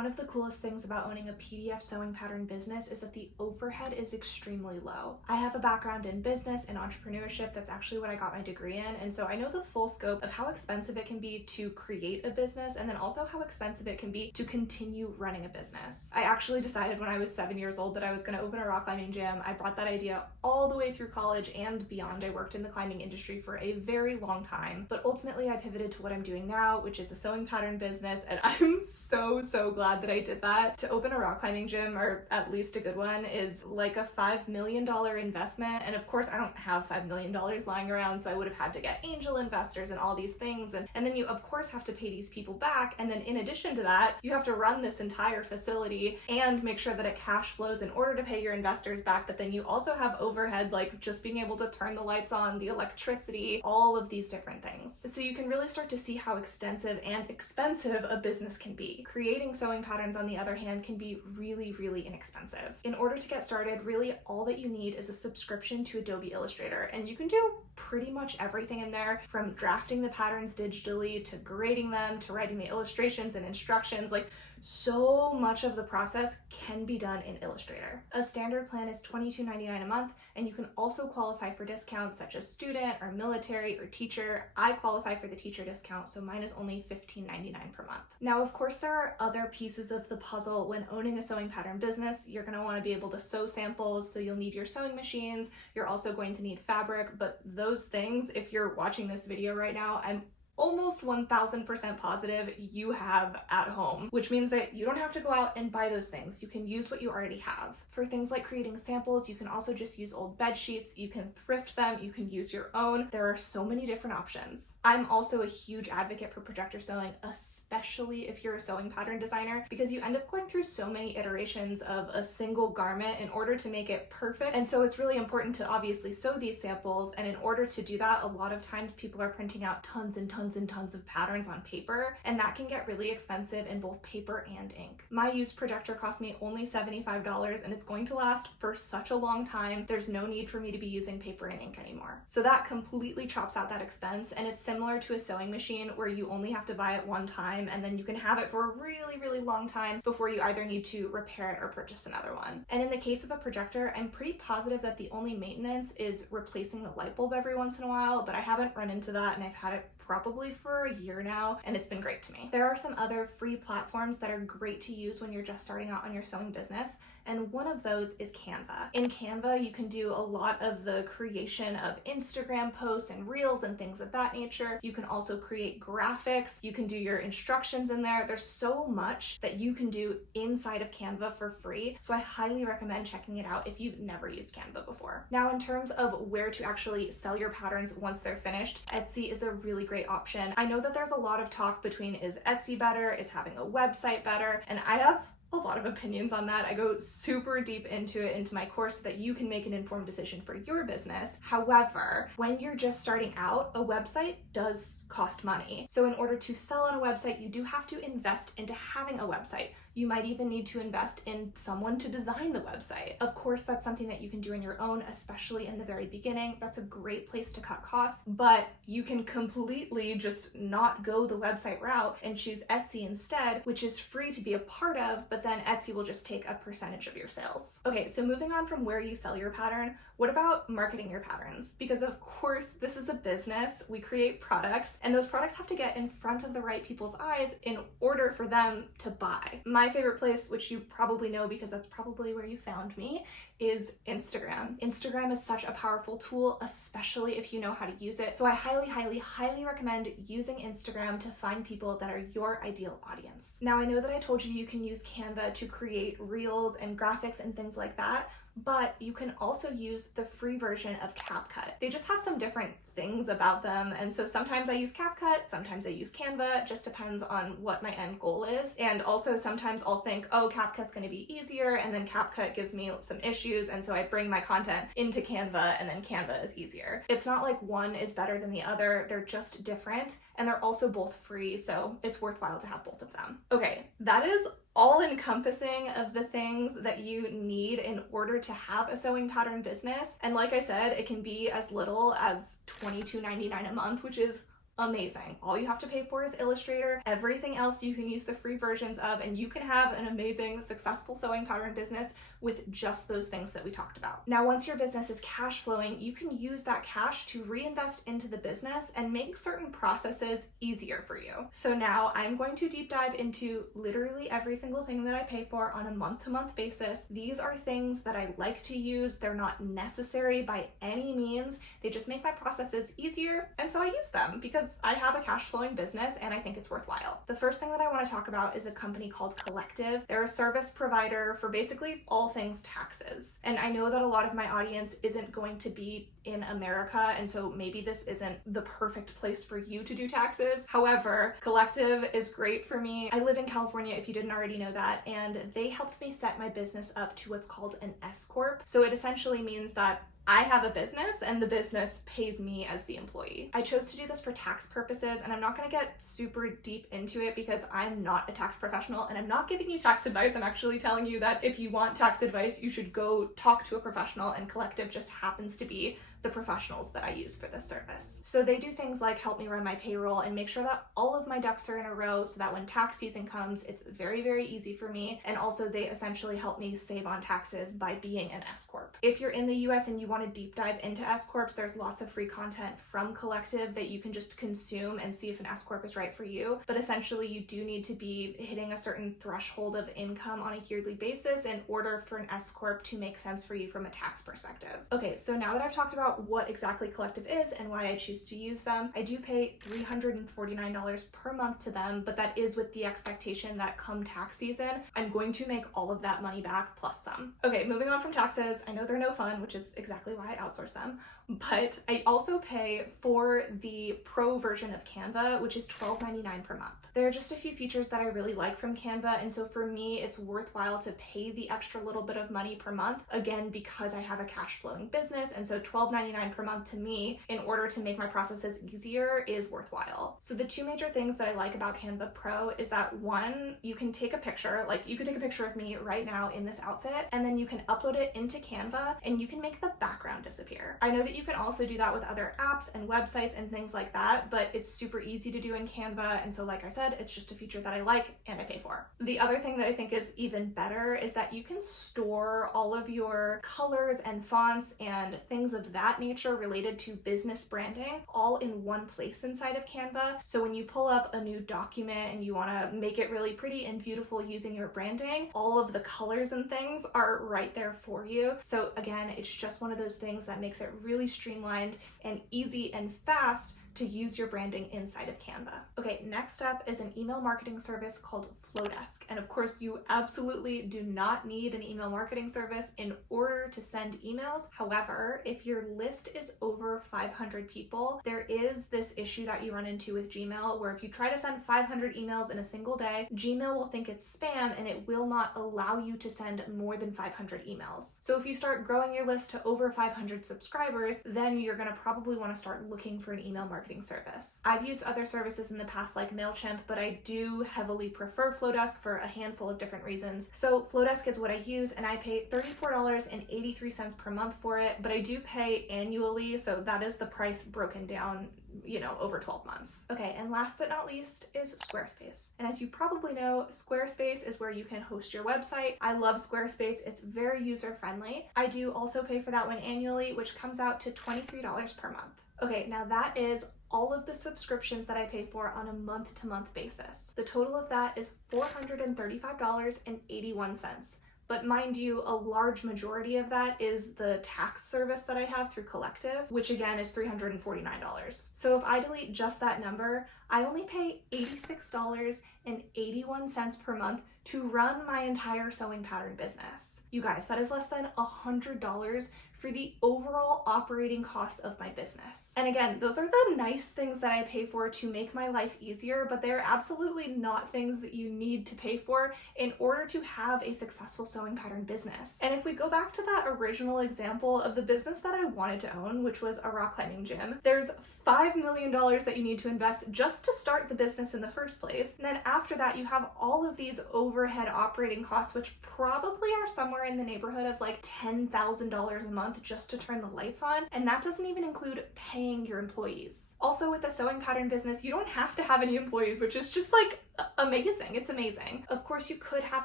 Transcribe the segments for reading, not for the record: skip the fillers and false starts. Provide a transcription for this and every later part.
One of the coolest things about owning a PDF sewing pattern business is that the overhead is extremely low. I have a background in business and entrepreneurship. That's actually what I got my degree in, and so I know the full scope of how expensive it can be to create a business, and then also how expensive it can be to continue running a business. I actually decided when I was 7 years old that I was going to open a rock climbing gym. I brought that idea all the way through college and beyond. I worked in the climbing industry for a very long time, but ultimately I pivoted to what I'm doing now, which is a sewing pattern business, and I'm so glad that I did that. To open a rock climbing gym, or at least a good one, is like a $5 million investment, and of course I don't have $5 million lying around, so I would have had to get angel investors and all these things, and then you of course have to pay these people back, and then in addition to that you have to run this entire facility and make sure that it cash flows in order to pay your investors back, but then you also have overhead like just being able to turn the lights on, the electricity, all of these different things. So you can really start to see how extensive and expensive a business can be. Creating sewing patterns, on the other hand, can be really inexpensive. In order to get started, really all that you need is a subscription to Adobe Illustrator, and you can do pretty much everything in there, from drafting the patterns digitally to grading them to writing the illustrations and instructions. Like, so much of the process can be done in Illustrator. A standard plan is $22.99 a month, and you can also qualify for discounts such as student or military or teacher. I qualify for the teacher discount, so mine is only $15.99 per month. Now, of course, there are other pieces of the puzzle when owning a sewing pattern business. You're going to want to be able to sew samples, so you'll need your sewing machines. You're also going to need fabric, but those things, if you're watching this video right now, I'm almost 1000% positive you have at home, which means that you don't have to go out and buy those things. You can use what you already have. For things like creating samples, you can also just use old bed sheets, you can thrift them, you can use your own. There are so many different options. I'm also a huge advocate for projector sewing, especially if you're a sewing pattern designer, because you end up going through so many iterations of a single garment in order to make it perfect. And so it's really important to obviously sew these samples, and in order to do that, a lot of times people are printing out tons of patterns on paper, and that can get really expensive in both paper and ink. My used projector cost me only $75, and it's going to last for such a long time. There's no need for me to be using paper and ink anymore. So that completely chops out that expense, and it's similar to a sewing machine where you only have to buy it one time, and then you can have it for a really long time before you either need to repair it or purchase another one. And in the case of a projector, I'm pretty positive that the only maintenance is replacing the light bulb every once in a while, but I haven't run into that, and I've had it probably for a year now, and it's been great to me. There are some other free platforms that are great to use when you're just starting out on your sewing business, and one of those is Canva. In Canva, you can do a lot of the creation of Instagram posts and reels and things of that nature. You can also create graphics. You can do your instructions in there. There's so much that you can do inside of Canva for free, so I highly recommend checking it out if you've never used Canva before. Now, in terms of where to actually sell your patterns once they're finished, Etsy is a really great option. I know that there's a lot of talk between, is Etsy better, is having a website better, and I have a lot of opinions on that. I go super deep into it into my course so that you can make an informed decision for your business. However, when you're just starting out, a website does cost money. So in order to sell on a website, you do have to invest into having a website. You might even need to invest in someone to design the website. Of course, that's something that you can do on your own, especially in the very beginning. That's a great place to cut costs, but you can completely just not go the website route and choose Etsy instead, which is free to be a part of, but then Etsy will just take a percentage of your sales. Okay, so moving on from where you sell your pattern, what about marketing your patterns? Because of course, this is a business. We create products, and those products have to get in front of the right people's eyes in order for them to buy. My favorite place, which you probably know because that's probably where you found me, is Instagram. Instagram is such a powerful tool, especially if you know how to use it. So I highly recommend using Instagram to find people that are your ideal audience. Now, I know that I told you can use Canva to create reels and graphics and things like that, but you can also use the free version of CapCut. They just have some different things about them, and so sometimes I use CapCut, sometimes I use Canva. It just depends on what my end goal is. And also sometimes I'll think, oh, CapCut's gonna be easier, and then CapCut gives me some issues, and so I bring my content into Canva, and then Canva is easier. It's not like one is better than the other, they're just different, and they're also both free, so it's worthwhile to have both of them. Okay, that is all-encompassing of the things that you need in order to have a sewing pattern business. And like I said, it can be as little as $22.99 a month, which is amazing. All you have to pay for is Illustrator. Everything else you can use the free versions of, and you can have an amazing, successful sewing pattern business with just those things that we talked about. Now, once your business is cash flowing, you can use that cash to reinvest into the business and make certain processes easier for you. So now I'm going to deep dive into literally every single thing that I pay for on a month-to-month basis. These are things that I like to use. They're not necessary by any means. They just make my processes easier, and so I use them because I have a cash flowing business and I think it's worthwhile. The first thing that I want to talk about is a company called Collective. They're a service provider for basically all things taxes. And I know that a lot of my audience isn't going to be in America, and so maybe this isn't the perfect place for you to do taxes. However, Collective is great for me. I live in California, if you didn't already know that, and they helped me set my business up to what's called an S Corp. So it essentially means that I have a business and the business pays me as the employee. I chose to do this for tax purposes, and I'm not going to get super deep into it because I'm not a tax professional and I'm not giving you tax advice. I'm actually telling you that if you want tax advice, you should go talk to a professional, and Collective just happens to be the professionals that I use for this service. So they do things like help me run my payroll and make sure that all of my ducks are in a row so that when tax season comes, it's very, very easy for me. And also they essentially help me save on taxes by being an S Corp. If you're in the US and you want to deep dive into S Corps, there's lots of free content from Collective that you can just consume and see if an S Corp is right for you. But essentially you do need to be hitting a certain threshold of income on a yearly basis in order for an S Corp to make sense for you from a tax perspective. Okay, so now that I've talked about what exactly Collective is and why I choose to use them, I do pay $349 per month to them, but that is with the expectation that come tax season, I'm going to make all of that money back plus some. Okay, moving on from taxes, I know they're no fun, which is exactly why I outsource them, but I also pay for the pro version of Canva, which is $12.99 per month. There are just a few features that I really like from Canva, and so for me, it's worthwhile to pay the extra little bit of money per month, again, because I have a cash flowing business, and so $12.99 per month to me, in order to make my processes easier, is worthwhile. So the two major things that I like about Canva Pro is that one, you can take a picture, like you could take a picture of me right now in this outfit, and then you can upload it into Canva, and you can make the background disappear. I know that you can also do that with other apps and websites and things like that, but it's super easy to do in Canva, and so like I said, it's just a feature that I like and I pay for. The other thing that I think is even better is that you can store all of your colors and fonts and things of that nature related to business branding all in one place inside of Canva. So when you pull up a new document and you want to make it really pretty and beautiful using your branding, all of the colors and things are right there for you. So again, it's just one of those things that makes it really streamlined and easy and fast to use your branding inside of Canva. Okay, next up is an email marketing service called Flowdesk. And of course, you absolutely do not need an email marketing service in order to send emails. However, if your list is over 500 people, there is this issue that you run into with Gmail where if you try to send 500 emails in a single day, Gmail will think it's spam and it will not allow you to send more than 500 emails. So if you start growing your list to over 500 subscribers, then you're gonna probably wanna start looking for an email marketing service. I've used other services in the past like MailChimp, but I do heavily prefer Flowdesk for a handful of different reasons. So Flowdesk is what I use, and I pay $34.83 per month for it, but I do pay annually, so that is the price broken down, you know, over 12 months. Okay, and last but not least is Squarespace. And as you probably know, Squarespace is where you can host your website. I love Squarespace. It's very user-friendly. I do also pay for that one annually, which comes out to $23 per month. Okay, now that is all of the subscriptions that I pay for on a month-to-month basis. The total of that is $435.81. But mind you, a large majority of that is the tax service that I have through Collective, which again is $349. So if I delete just that number, I only pay $86.81 per month to run my entire sewing pattern business. You guys, that is less than $100 for the overall operating costs of my business. And again, those are the nice things that I pay for to make my life easier, but they're absolutely not things that you need to pay for in order to have a successful sewing pattern business. And if we go back to that original example of the business that I wanted to own, which was a rock climbing gym, there's $5 million that you need to invest just to start the business in the first place. And then after that, you have all of these overhead operating costs, which probably are somewhere in the neighborhood of like $10,000 a month just to turn the lights on. And that doesn't even include paying your employees. Also, with a sewing pattern business, you don't have to have any employees, which is just like amazing. It's amazing. Of course, you could have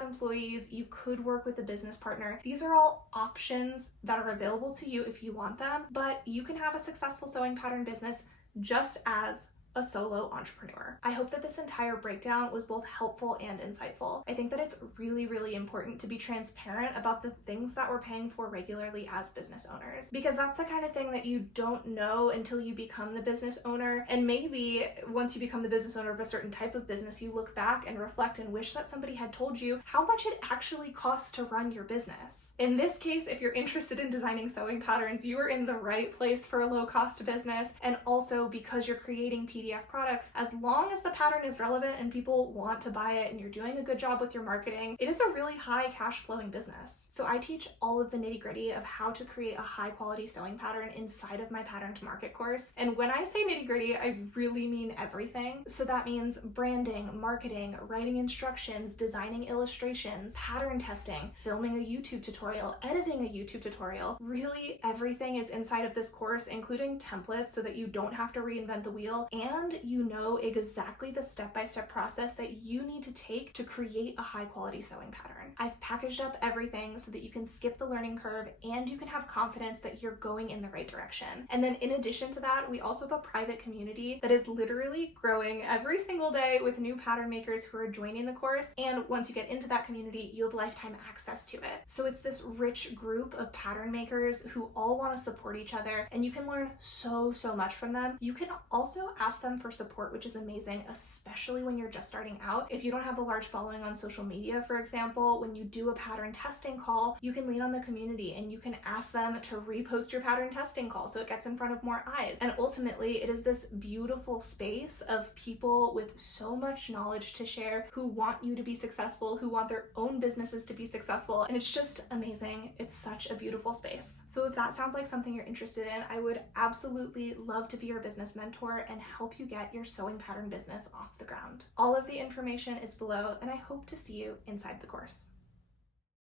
employees, you could work with a business partner. These are all options that are available to you if you want them, but you can have a successful sewing pattern business just as a solo entrepreneur. I hope that this entire breakdown was both helpful and insightful. I think that it's really, really important to be transparent about the things that we're paying for regularly as business owners, because that's the kind of thing that you don't know until you become the business owner. And maybe once you become the business owner of a certain type of business, you look back and reflect and wish that somebody had told you how much it actually costs to run your business. In this case, if you're interested in designing sewing patterns, you are in the right place for a low-cost business. And also, because you're creating PDF products, as long as the pattern is relevant and people want to buy it and you're doing a good job with your marketing, it is a really high cash flowing business. So I teach all of the nitty-gritty of how to create a high quality sewing pattern inside of my Pattern to Market course. And when I say nitty-gritty, I really mean everything. So that means branding, marketing, writing instructions, designing illustrations, pattern testing, filming a YouTube tutorial, editing a YouTube tutorial. Really everything is inside of this course, including templates so that you don't have to reinvent the wheel, and you know exactly the step-by-step process that you need to take to create a high quality sewing pattern. I've packaged up everything so that you can skip the learning curve and you can have confidence that you're going in the right direction. And then in addition to that, we also have a private community that is literally growing every single day with new pattern makers who are joining the course. And once you get into that community, you have lifetime access to it. So it's this rich group of pattern makers who all want to support each other, and you can learn so much from them. You can also ask them for support, which is amazing, especially when you're just starting out. If you don't have a large following on social media, for example, when you do a pattern testing call, you can lean on the community and you can ask them to repost your pattern testing call so it gets in front of more eyes. And ultimately, it is this beautiful space of people with so much knowledge to share, who want you to be successful, who want their own businesses to be successful, and it's just amazing. It's such a beautiful space. So if that sounds like something you're interested in, I would absolutely love to be your business mentor and help you get your sewing pattern business off the ground. All of the information is below, and I hope to see you inside the course.